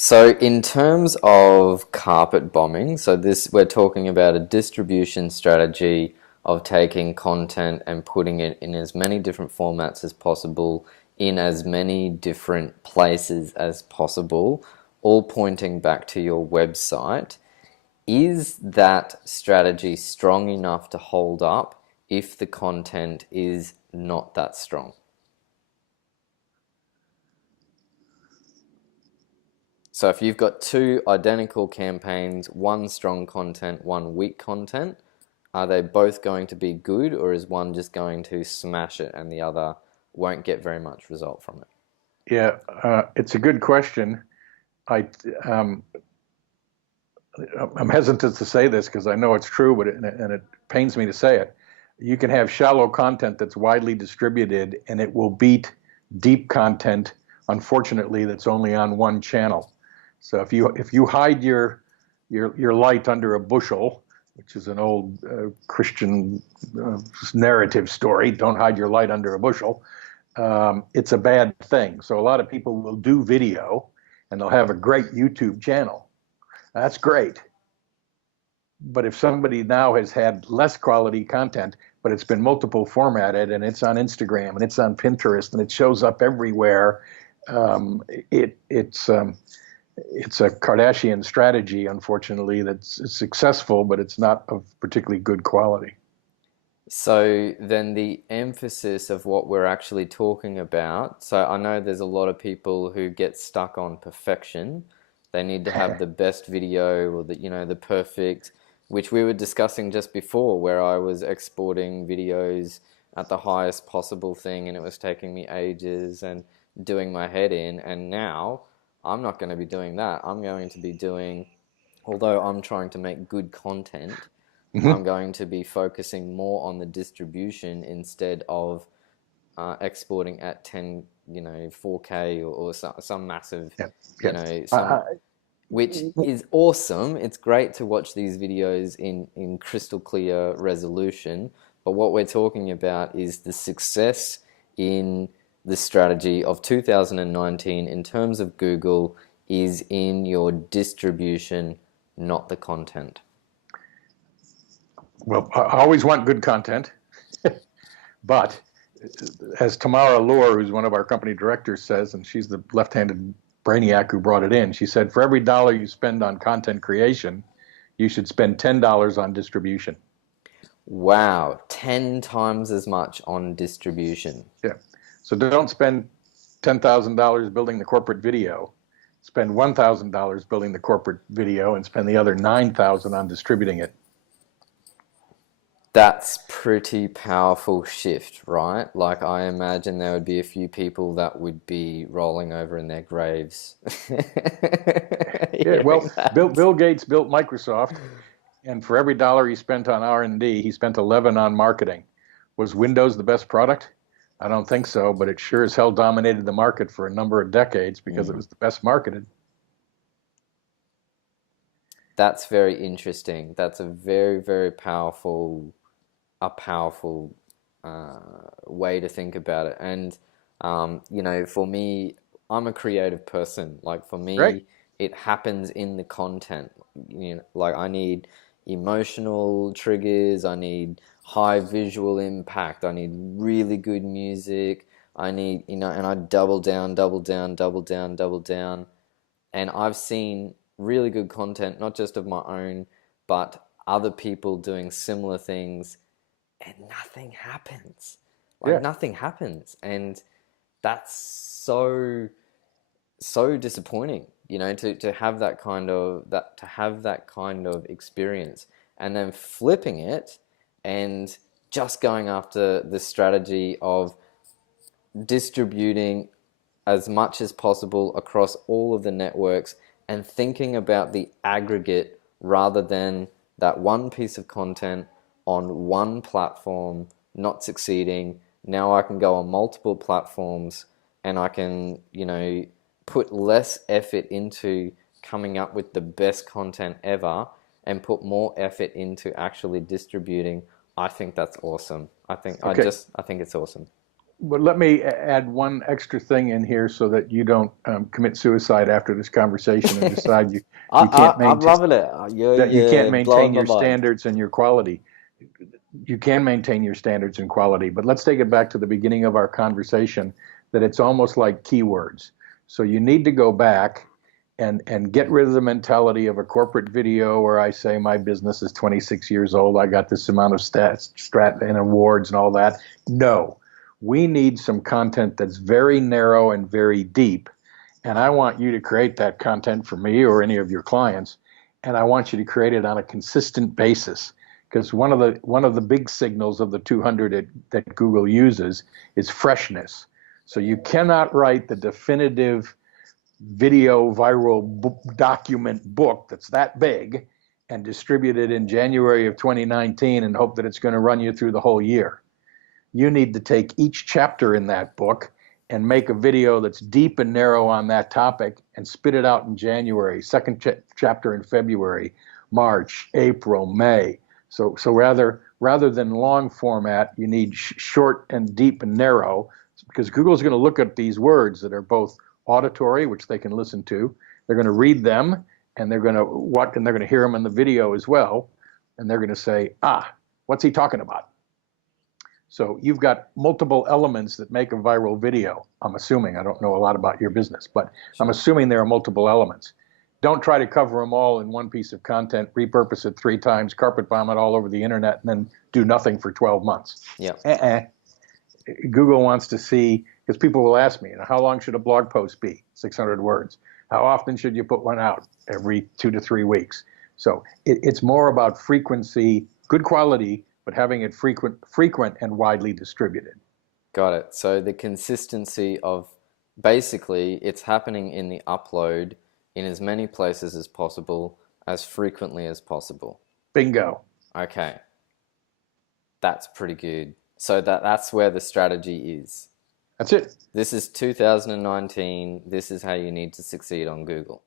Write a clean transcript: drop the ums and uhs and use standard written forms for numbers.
So in terms of carpet bombing, so this we're talking about a distribution strategy of taking content and putting it in as many different formats as possible, in as many different places as possible, all pointing back to your website. Is that strategy strong enough to hold up if the content is not that strong? So if you've got two identical campaigns, one strong content, one weak content, are they both going to be good, or is one just going to smash it and the other won't get very much result from it? Yeah, it's a good question. I um, I'm hesitant to say this because I know it's true, but it pains me to say it. You can have shallow content that's widely distributed, and it will beat deep content, unfortunately, that's only on one channel. So if you hide your light under a bushel, which is an old Christian narrative story, don't hide your light under a bushel. It's a bad thing. So a lot of people will do video, and they'll have a great YouTube channel. That's great. But if somebody now has had less quality content, but it's been multiple formatted and it's on Instagram and it's on Pinterest and it shows up everywhere, um, it, it's um, it's a Kardashian strategy, unfortunately, that's successful, but it's not of particularly good quality. So then the emphasis of what we're actually talking about, so I know there's a lot of people who get stuck on perfection. They need to have the best video or the perfect, which we were discussing just before, where I was exporting videos at the highest possible thing and it was taking me ages and doing my head in. And now I'm not going to be doing that. I'm going to be doing, although I'm trying to make good content, I'm Hmm. going to be focusing more on the distribution instead of exporting at 10, 4K or some massive, Yeah, yeah. some which is awesome. It's great to watch these videos in crystal clear resolution. But what we're talking about is the success in the strategy of 2019 in terms of Google is in your distribution, not the content. Well, I always want good content, but as Tamara Lohr, who's one of our company directors, says, and she's the left-handed brainiac who brought it in, she said, for every dollar you spend on content creation, you should spend $10 on distribution. Wow, 10 times as much on distribution. Yeah. So don't spend $10,000 building the corporate video. Spend $1,000 building the corporate video and spend the other 9,000 on distributing it. That's pretty powerful shift, right? Like I imagine there would be a few people that would be rolling over in their graves Yeah, hearing well, that. Bill Gates built Microsoft, and for every dollar he spent on R&D, he spent 11 on marketing. Was Windows the best product? I don't think so, but it sure as hell dominated the market for a number of decades because it Mm. was the best marketed. That's very interesting. That's a very, very powerful way to think about it. And for me, I'm a creative person. Like for Right? me, it happens in the content. Like I need emotional triggers. I need high visual impact. I need really good music. I need, and I double down, double down, double down, double down. And I've seen really good content, not just of my own, but other people doing similar things, and nothing happens. Like Yeah. nothing happens, and that's so disappointing. To have that kind of experience, and then flipping it, and just going after the strategy of distributing as much as possible across all of the networks and thinking about the aggregate rather than that one piece of content on one platform not succeeding. Now I can go on multiple platforms and I can, put less effort into coming up with the best content ever and put more effort into actually distributing. I think that's awesome. Okay. I think it's awesome. But let me add one extra thing in here so that you don't commit suicide after this conversation and decide you can't I'm maintain loving it. you're Blowing maintain my your mind. standards and your quality. You can maintain your standards and quality, but let's take it back to the beginning of our conversation that it's almost like keywords. So you need to go back and get rid of the mentality of a corporate video where I say my business is 26 years old, I got this amount of stats, strat and awards and all that. No, we need some content that's very narrow and very deep. And I want you to create that content for me or any of your clients. And I want you to create it on a consistent basis. Because one of the big signals of the 200 that Google uses is freshness. So you cannot write the definitive video viral document book that's that big and distribute it in January of 2019 and hope that it's going to run you through the whole year. You need to take each chapter in that book and make a video that's deep and narrow on that topic and spit it out in January, second chapter in February, March, April, May. So rather than long format, you need short and deep and narrow, because Google's going to look at these words that are both auditory, which they can listen to. They're going to read them, and they're going to hear them in the video as well, and they're going to say, what's he talking about? So you've got multiple elements that make a viral video. I'm assuming, I don't know a lot about your business, but I'm Sure. assuming there are multiple elements. Don't try to cover them all in one piece of content, repurpose it 3 times, carpet bomb it all over the internet, and then do nothing for 12 months. Yep. Google wants to see, because people will ask me, how long should a blog post be? 600 words. How often should you put one out? Every 2 to 3 weeks. So it's more about frequency, good quality, but having it frequent and widely distributed. Got it. So the consistency of basically it's happening in the upload in as many places as possible, as frequently as possible. Bingo. Okay. That's pretty good. So that's where the strategy is. That's it. This is 2019. This is how you need to succeed on Google.